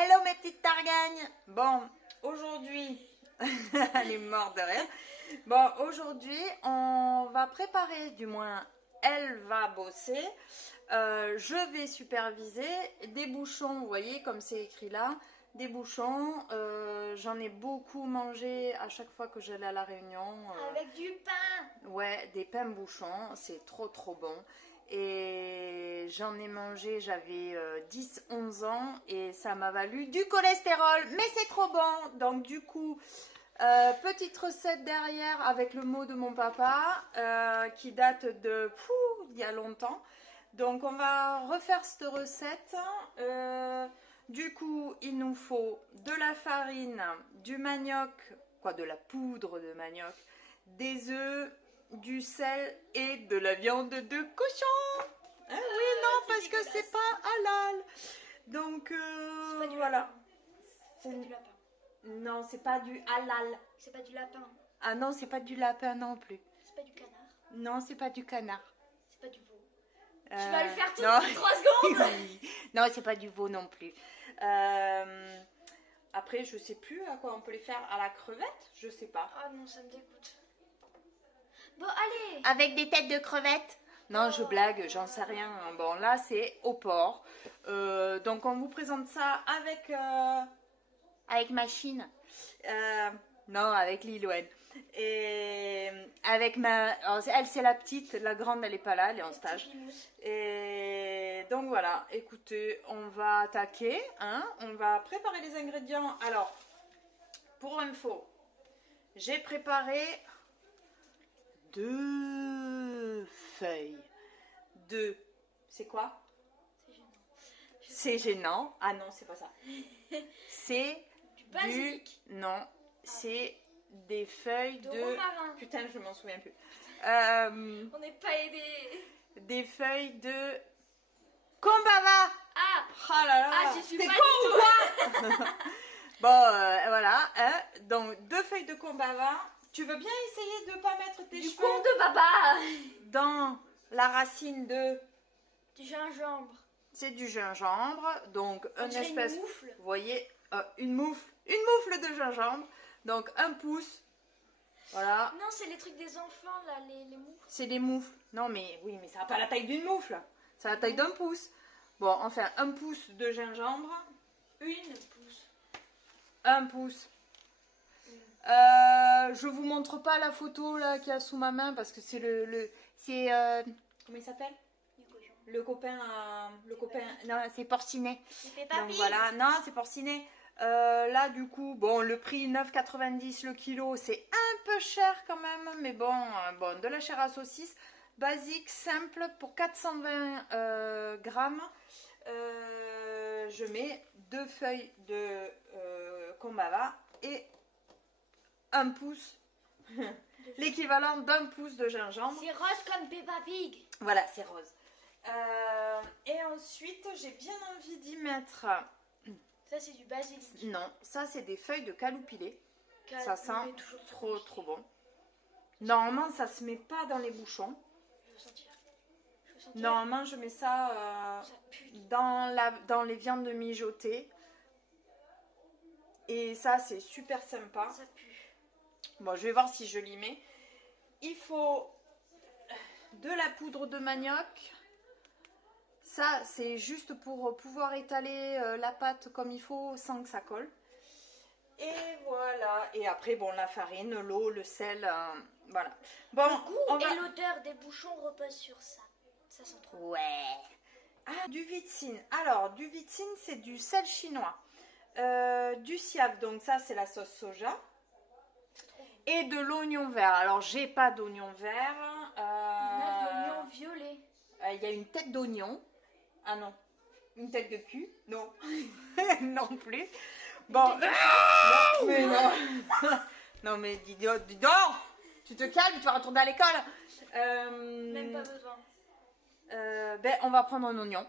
Hello mes petites targagnes. Bon, aujourd'hui, elle est morte de rire. Bon, aujourd'hui, on va préparer, du moins, elle va bosser. Je vais superviser des bouchons, vous voyez, comme c'est écrit là. Des bouchons, j'en ai beaucoup mangé à chaque fois que j'allais à la Réunion. Avec du pain. Ouais, des pains bouchons, c'est trop bon. Et j'en ai mangé, j'avais 10-11 ans et ça m'a valu du cholestérol, mais c'est trop bon. Donc du coup, petite recette derrière avec le mot de mon papa qui date de il y a longtemps. Donc on va refaire cette recette. Du coup, il nous faut de la farine, du manioc, de la poudre de manioc, des œufs, du sel et de la viande de cochon. Oui, non, parce que c'est pas halal. Donc, voilà. C'est pas du lapin. Non, c'est pas du halal. C'est pas du lapin. Ah non, c'est pas du lapin non plus. C'est pas du canard. Non, c'est pas du canard. C'est pas du veau. Tu vas le faire tout non. en 3 secondes. Oui. Non, c'est pas du veau non plus. Après, je sais plus à quoi on peut les faire. À la crevette, je sais pas. Ah non, ça me dégoûte. Bon, allez. Avec des têtes de crevettes? Non, je blague, j'en sais rien. Bon, là, c'est au porc. Donc, on vous présente ça avec machine. Non, avec Lilouen. Et avec ma... Alors, elle, c'est la petite. La grande, elle n'est pas là. Elle est en stage. Et donc, voilà. Écoutez, on va attaquer. Hein, on va préparer les ingrédients. Alors, pour info, j'ai préparé 2 feuilles de... C'est quoi? C'est gênant. C'est gênant. Ah non, c'est pas ça. C'est Du basilic. Non, c'est des feuilles de... romarin. Putain, je m'en souviens plus. On n'est pas aidés. Des feuilles de... Kombava. Ah. Oh là là. Ah, je suis t'es pas con du ou quoi? Bon, voilà. Hein. Donc, 2 feuilles de Kombava. Tu veux bien essayer de ne pas mettre tes Du cheveux con de baba. dans la racine de... Du gingembre. C'est du gingembre, donc une dirait espèce... une moufle. Vous voyez, une moufle de gingembre. Donc, 1 pouce. Voilà. Non, c'est les trucs des enfants, là, les moufles. C'est des moufles. Non, mais oui, mais ça n'a pas la taille d'une moufle. Ça a la taille d'1 pouce. Bon, enfin, 1 pouce de gingembre. Une pouce. 1 pouce. Je vous montre pas la photo là qu'il y a sous ma main parce que c'est c'est comment il s'appelle? Le copain, non, c'est Porcinet. Donc voilà, non, c'est Porcinet. Là, du coup, bon, le prix 9,90 le kilo, c'est un peu cher quand même, mais bon, de la chair à saucisse, basique, simple, pour 420 grammes. Je mets 2 feuilles de Kombava et 1 pouce, l'équivalent d'1 pouce de gingembre. C'est rose comme Peppa Pig. Voilà, c'est rose. Et ensuite, j'ai bien envie d'y mettre... Ça, c'est du basilic. Non, ça, c'est des feuilles de caloupilé. Ça sent toujours trop bon. Normalement, ça se met pas dans les bouchons. Je veux sentir. Normalement, je mets ça, Ça pue. dans les viandes mijotées. Et ça, c'est super sympa. Ça pue. Bon, je vais voir si je l'y mets. Il faut de la poudre de manioc. Ça, c'est juste pour pouvoir étaler la pâte comme il faut sans que ça colle. Et voilà. Et après, bon, la farine, l'eau, le sel, voilà. Bon, Le goût et l'odeur des bouchons reposent sur ça. Ça sent trop. Ouais. Ah, du vitsine. Alors, du vitsine, c'est du sel chinois. Du siav, donc ça, c'est la sauce soja. Et de l'oignon vert. Alors, j'ai pas d'oignon vert. Il y a de l'oignon violet. Il y a une tête d'oignon. Ah non. Une tête de cul. Non. Non plus. Bon. Non, mais non. Non, mais dis donc. Tu te calmes, tu vas retourner à l'école. Même pas besoin. On va prendre un oignon.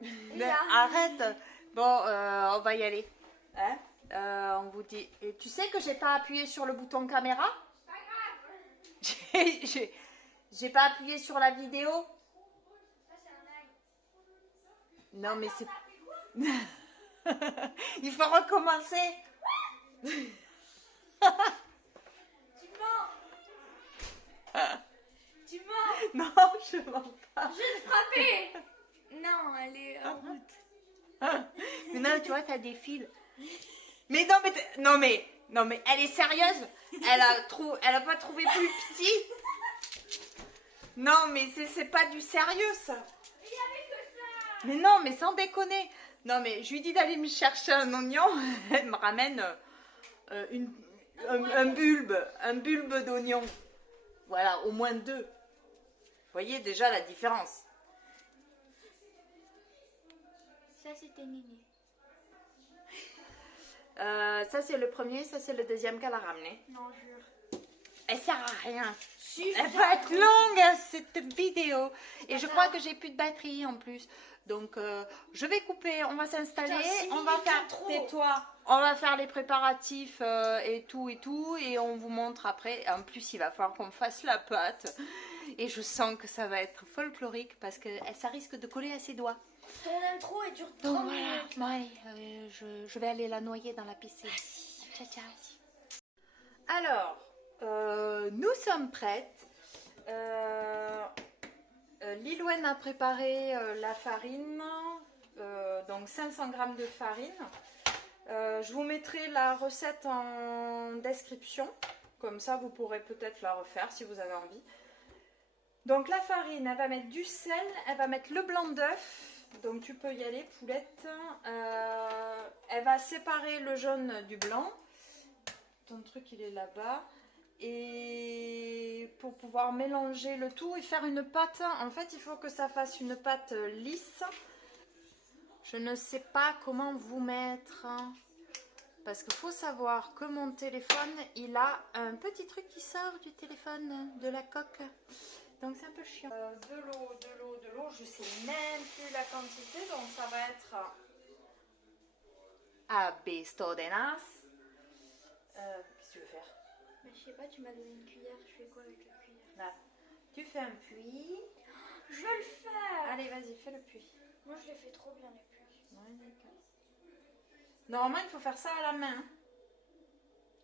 Mais arrête. Bon, on va y aller. Hein? On vous dit. Et tu sais que j'ai pas appuyé sur le bouton caméra? Pas grave. J'ai pas appuyé sur la vidéo. Ça, c'est un ail. Non, mais c'est... Il faut recommencer. Tu mens. Tu mens. Non, je mens pas. Je vais te frapper. Non, elle est en route. Mais non, tu vois, t'as des fils. Mais non, mais elle est sérieuse. Elle a pas trouvé plus petit. Non, mais c'est pas du sérieux, ça. Il y avait que ça. Mais non, mais sans déconner. Non, mais je lui dis d'aller me chercher un oignon. Elle me ramène un bulbe d'oignon. Voilà, au moins 2. Vous voyez déjà la différence. Ça, c'était Néné. Ça, c'est le premier, ça, c'est le deuxième qu'elle a ramené. Non, jure. Elle sert à rien. Si, Elle va être longue, cette vidéo. Et je crois que j'ai plus de batterie en plus. Donc, je vais couper. On va s'installer. Putain, On va 6 minutes faire. en trop. Tais-toi. On va faire les préparatifs et tout. Et on vous montre après. En plus, il va falloir qu'on fasse la pâte. Et je sens que ça va être folklorique parce que ça risque de coller à ses doigts. Ton intro, elle dure 30 Donc voilà. minutes. Bon, allez, je vais aller la noyer dans la piscine. Ciao, ciao. Alors. Nous sommes prêtes. Lilouen a préparé la farine, donc 500 g de farine. Je vous mettrai la recette en description, comme ça vous pourrez peut-être la refaire si vous avez envie. Donc la farine, elle va mettre du sel, elle va mettre le blanc d'œuf, donc tu peux y aller poulette. Elle va séparer le jaune du blanc. Ton truc il est là-bas. Et pour pouvoir mélanger le tout et faire une pâte, en fait il faut que ça fasse une pâte lisse. Je ne sais pas comment vous mettre, parce qu'il faut savoir que mon téléphone, il a un petit truc qui sort du téléphone, de la coque. Donc c'est un peu chiant. De l'eau, je sais même plus la quantité, donc ça va être à Bestodenas. Qu'est-ce que tu veux faire? Mais je sais pas, tu m'as donné une cuillère. Je fais quoi avec la cuillère? Là, tu fais un puits. Je vais le faire. Allez, vas-y, fais le puits. Moi, je l'ai fait trop bien, les puits. Ouais, d'accord. Normalement, il faut faire ça à la main.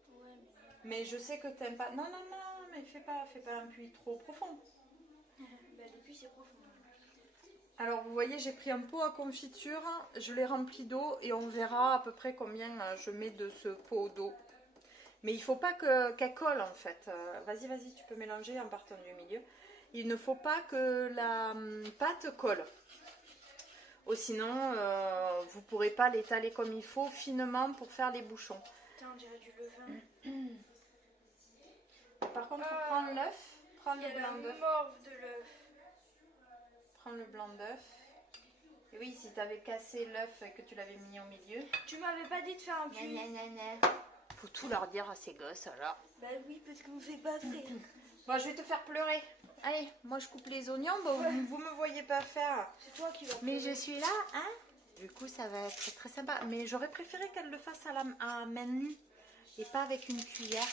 Ouais, Mais je sais que t'aimes pas. Non, mais fais pas un puits trop profond. mais... bah, les puits, c'est profond. Alors, vous voyez, j'ai pris un pot à confiture. Je l'ai rempli d'eau et on verra à peu près combien je mets de ce pot d'eau. Mais il ne faut pas qu'elle colle en fait. Vas-y, tu peux mélanger en partant du milieu. Il ne faut pas que la pâte colle. Ou sinon, vous ne pourrez pas l'étaler comme il faut finement pour faire les bouchons. Putain, on dirait du levain. Par contre, prends l'œuf. Prends Il y le a la blanc d'œuf. morve de l'œuf. Prends le blanc d'œuf. Et oui, si tu avais cassé l'œuf et que tu l'avais mis au milieu. Tu m'avais pas dit de faire un puits. Faut tout leur dire à ces gosses alors. Bah oui, parce que vous faites pas fait. Bon, je vais te faire pleurer. Allez, moi je coupe les oignons. Bon, vous me voyez pas faire. C'est toi qui vas Mais je pleurer. suis là, hein. Du coup, ça va être très sympa. Mais j'aurais préféré qu'elle le fasse à main nue et pas avec une cuillère.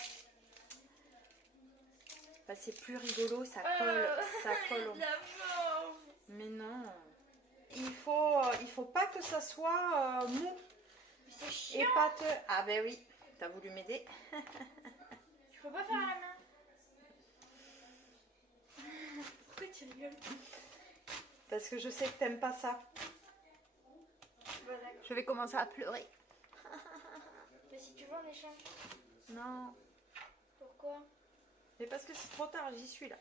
Bah, c'est plus rigolo, ça colle. Ça colle. La morve. Mais non. Il faut pas que ça soit mou Mais c'est et chiant. pâteux. Ah ben oui, t'as voulu m'aider. Tu peux pas faire à la main. Pourquoi tu rigoles? Parce que je sais que t'aimes pas ça. Bah d'accord. Je vais commencer à pleurer. Mais si tu veux, on échange. Non. Pourquoi? Mais parce que c'est trop tard, j'y suis là.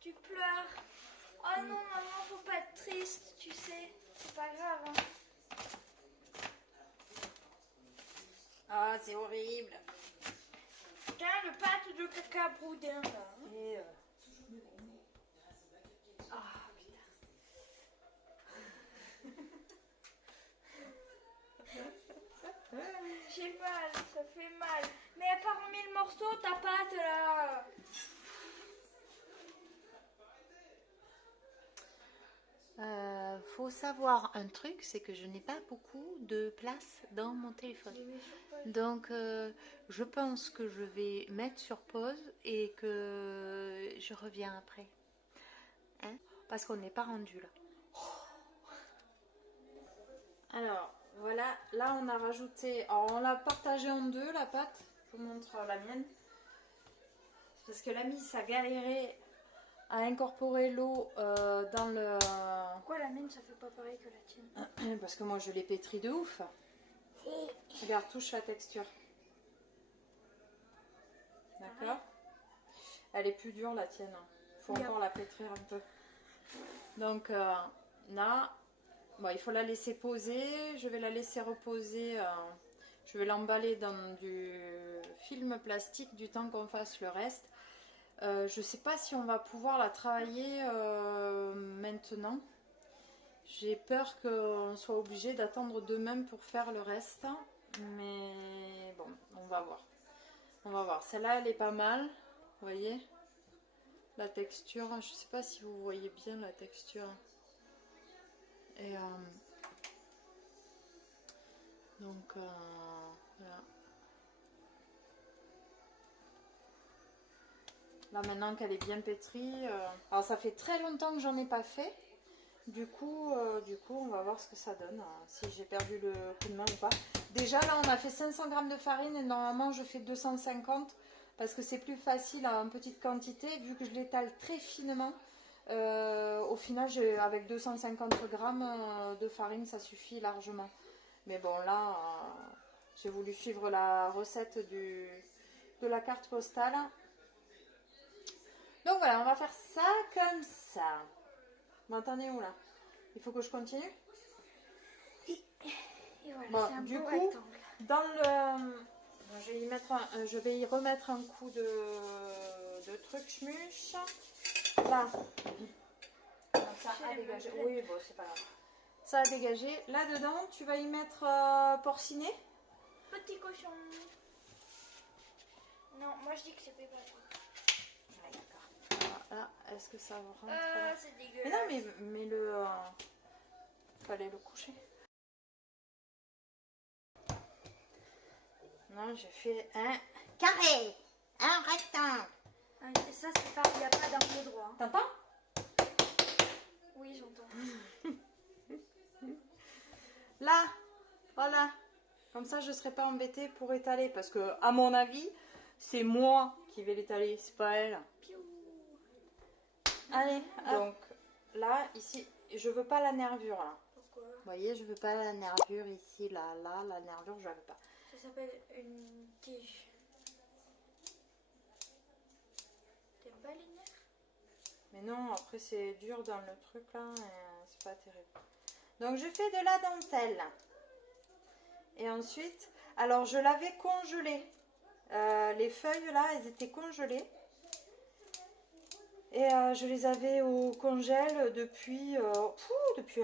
Tu pleures. Oh non, maman, faut pas être triste, tu sais. C'est pas grave, hein. Ah, c'est horrible. Tiens, le pâte de caca boudin, là. Et ah, putain. J'ai mal, ça fait mal. Mais parmi le morceau, ta pâte, là. Faut savoir un truc, c'est que je n'ai pas beaucoup de place dans mon téléphone. Donc je pense que je vais mettre sur pause et que je reviens après. Hein? Parce qu'on n'est pas rendu là. Alors, voilà, là on a rajouté, alors on l'a partagé en deux la pâte, je vous montre la mienne. Parce que l'ami ça galérait à incorporer l'eau dans le... Pourquoi la mienne ça fait pas pareil que la tienne? Parce que moi je l'ai pétri de ouf. Regarde, touche la texture. D'accord? Elle est plus dure la tienne. Il faut encore la pétrir un peu. Donc là, bon, il faut la laisser poser. Je vais la laisser reposer. Je vais l'emballer dans du film plastique du temps qu'on fasse le reste. Je sais pas si on va pouvoir la travailler maintenant. J'ai peur qu'on soit obligé d'attendre demain pour faire le reste. Mais bon, on va voir. On va voir. Celle-là, elle est pas mal. Vous voyez? La texture. Je sais pas si vous voyez bien la texture. Et donc, voilà. Là, maintenant qu'elle est bien pétrie. Alors, ça fait très longtemps que j'en ai pas fait. Du coup, on va voir ce que ça donne, si j'ai perdu le coup de main ou pas. Déjà, là, on a fait 500 g de farine et normalement, je fais 250 parce que c'est plus facile en petite quantité vu que je l'étale très finement. Au final, avec 250 g de farine, ça suffit largement. Mais bon, là, j'ai voulu suivre la recette de la carte postale. Donc voilà, on va faire ça comme ça. Vous m'entendez où là? Il faut que je continue? Et voilà, bon, c'est un du beau coup, rectangle. dans le... je vais y remettre un coup de truc schmuche. Là. Ça a dégagé. Oui, bon, c'est pas grave. Ça a dégagé. Là-dedans, tu vas y mettre porcinet. Petit cochon. Non, moi je dis que c'est pépé. Ouais, d'accord. Là, est-ce que ça rentre? C'est Mais non, dégueulasse. mais le... fallait le coucher. Non, j'ai fait un carré, un rectangle. Et ça, c'est pas, il n'y a pas d'angle droit. T'entends? Oui, j'entends. Là, voilà. Comme ça, je ne serai pas embêtée pour étaler. Parce que, à mon avis, c'est moi qui vais l'étaler, c'est pas elle. Piou. Allez, donc là, ici, je veux pas la nervure là. Pourquoi? Vous voyez, je veux pas la nervure ici, là, la nervure, je la veux pas. Ça s'appelle une tige. T'aimes pas les nerfs? Mais non, après c'est dur dans le truc là, et c'est pas terrible. Donc je fais de la dentelle. Et ensuite, alors je l'avais congelée. Les feuilles là, elles étaient congelées. Et je les avais au congèle depuis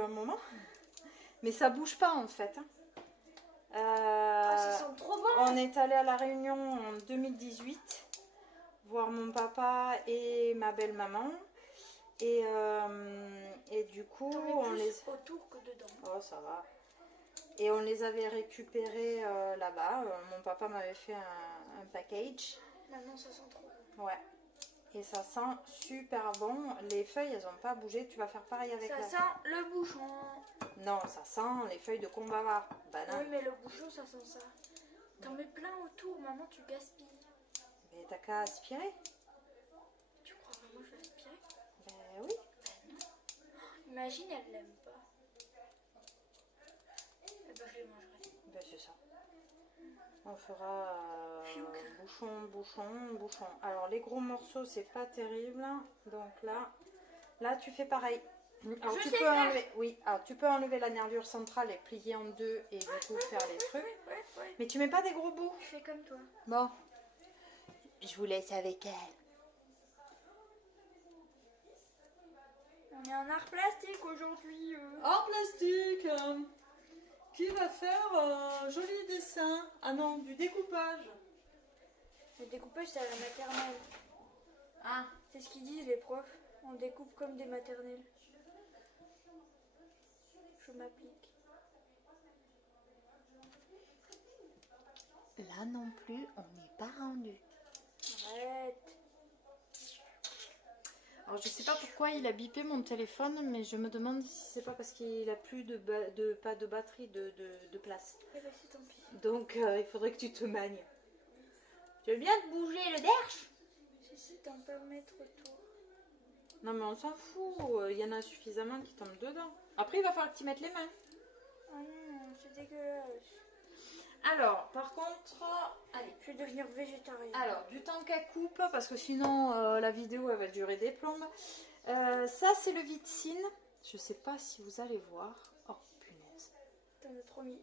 un moment. Mais ça bouge pas en fait. Ça sent trop bon. On est allé à La Réunion en 2018 voir mon papa et ma belle-maman. Et du coup, on les... autour que dedans. Oh, ça va. Et on les avait récupérés là-bas. Mon papa m'avait fait un package. Maintenant, ça sent trop bon. Ouais. Et ça sent super bon. Les feuilles, elles n'ont pas bougé. Tu vas faire pareil avec ça la... sent le bouchon. Non, ça sent les feuilles de combava. Banane. Oui, mais le bouchon, ça sent ça. T'en mets plein autour. Maman, tu gaspilles. Mais t'as qu'à aspirer. Tu crois vraiment que je vais aspirer? Ben oui. Ben non. Imagine, elle l'aime pas. Eh ben, je les mangerai. Ben c'est ça. On fera bouchon, bouchon, bouchon. Alors les gros morceaux, c'est pas terrible. Donc là tu fais pareil. Alors, tu peux enlever, oui, alors, tu peux enlever la nervure centrale et plier en deux et du coup faire les trucs. Ouais. Mais tu mets pas des gros bouts. Je fais comme toi. Bon, je vous laisse avec elle. On est en art plastique aujourd'hui. En plastique. Qui va faire un joli dessin? Ah non, du découpage. Le découpage, c'est à la maternelle. Ah, C'est ce qu'ils disent les profs. On découpe comme des maternelles. Je m'applique. là non plus, on n'est pas rendu. Arrête. Alors je sais pas pourquoi il a bipé mon téléphone, mais je me demande si c'est pas parce qu'il a plus pas de batterie de place. Eh ben, c'est tant pis. Donc il faudrait que tu te magnes. Tu veux bien te bouger le derche? J'essaie d'en pas mettre autour. Non mais on s'en fout, il y en a suffisamment qui tombent dedans. Après il va falloir que tu mettes les mains. Ah non, c'est dégueulasse. Alors par contre, allez. Je vais devenir végétarienne. Alors, du temps qu'elle coupe, parce que sinon la vidéo elle va durer des plombes. Ça c'est le Vitsin. Je sais pas si vous allez voir. Oh punaise. T'en as trop mis.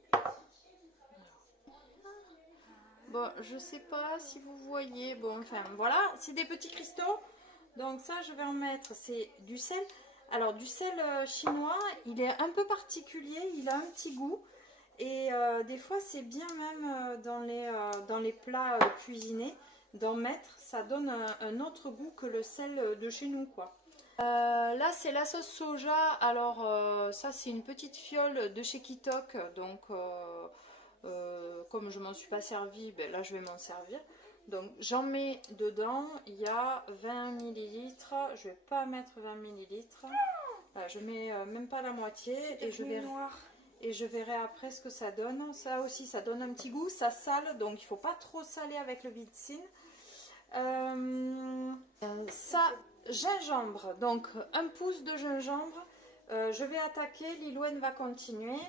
Bon, je sais pas si vous voyez. Bon, enfin voilà, c'est des petits cristaux. Donc ça je vais en mettre. C'est du sel. Alors du sel chinois, il est un peu particulier. Il a un petit goût. Et des fois c'est bien même dans les plats cuisinés d'en mettre, ça donne un autre goût que le sel de chez nous quoi. Là c'est la sauce soja, alors ça c'est une petite fiole de chez Kitok, donc comme je m'en suis pas servi, ben là je vais m'en servir. Donc j'en mets dedans, il y a 20 millilitres, je vais pas mettre 20 millilitres, je mets même pas la moitié et je vais... noir. Et je verrai après ce que ça donne. Ça aussi, ça donne un petit goût. Ça sale, donc il ne faut pas trop saler avec le Vitsin. Ça, gingembre. Donc, un pouce de gingembre. Je vais attaquer. Lilouane va continuer.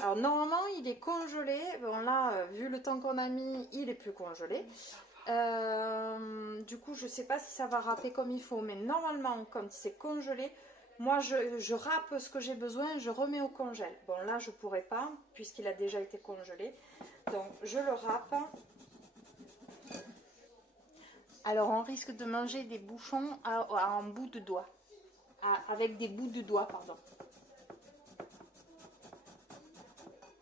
Alors, normalement, il est congelé. Bon, là, vu le temps qu'on a mis, il est plus congelé. Du coup, je ne sais pas si ça va râper comme il faut. Mais normalement, quand c'est congelé... Moi, je râpe ce que j'ai besoin, je remets au congèle. Bon, là, je ne pourrais pas, puisqu'il a déjà été congelé. Donc, je le râpe. Alors, on risque de manger des bouchons en bout de doigt. Avec des bouts de doigts, pardon.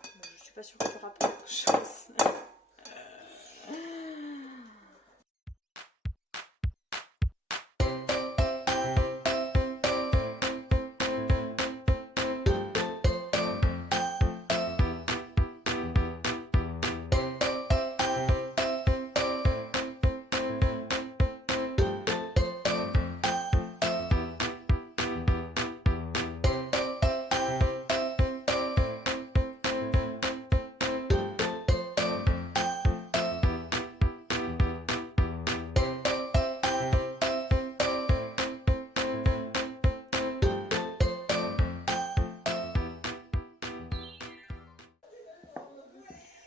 Je ne suis pas sûre que tu râpes quelque chose.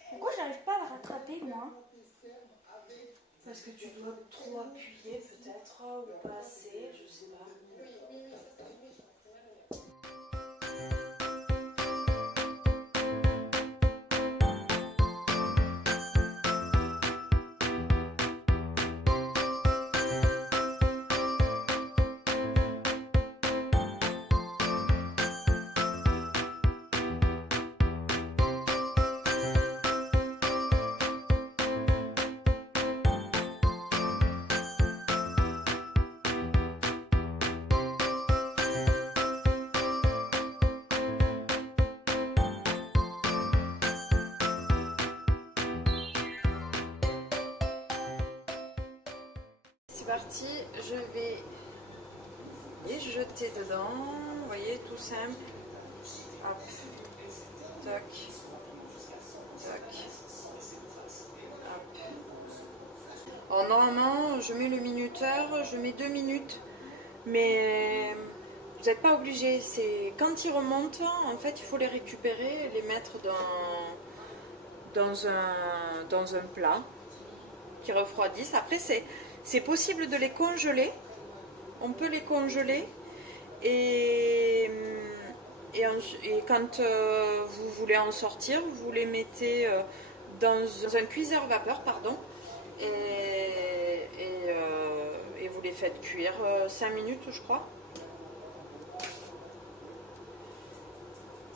Pourquoi j'arrive pas à le rattraper, moi? Parce que tu dois trop appuyer peut-être, ou pas assez, je sais pas. Parti, je vais les jeter dedans, vous voyez, tout simple. Hop, tac, tac, hop. Alors normalement, je mets le minuteur, je mets 2 minutes, mais vous n'êtes pas obligé. C'est quand ils remontent, en fait, il faut les récupérer, les mettre dans un plat qui refroidissent. Après, c'est possible de les congeler. On peut les congeler et quand vous voulez en sortir, vous les mettez dans un cuiseur vapeur, pardon, et vous les faites cuire 5 minutes, je crois.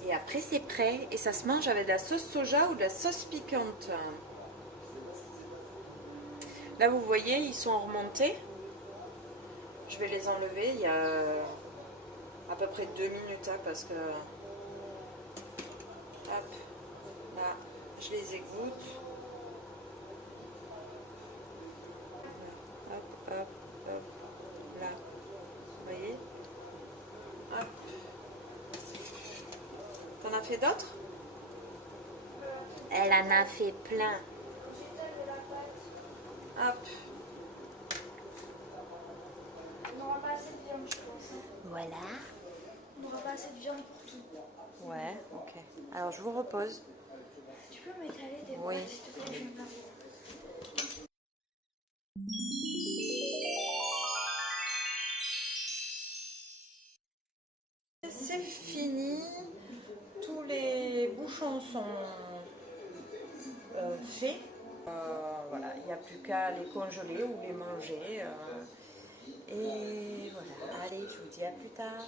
Et après, c'est prêt et ça se mange avec de la sauce soja ou de la sauce piquante. Là, vous voyez, ils sont remontés. Je vais les enlever. Il y a à peu près 2 minutes, hein, parce que... Hop, là, je les égoutte. Hop, hop, hop, là. Vous voyez. fait d'autres? Elle en a fait plein. J'étale de la pâte. Hop. On n'aura pas assez de viande, je pense. Hein. Voilà. On n'aura pas assez de viande pour tout. Ouais, ok. Alors je vous repose. Tu peux m'étaler des Oui. pâtes, s'il te plaît, je vais pas. C'est fini. Tous les bouchons sont faits. Voilà, il n'y a plus qu'à les congeler ou les manger. Et voilà, allez, je vous dis à plus tard.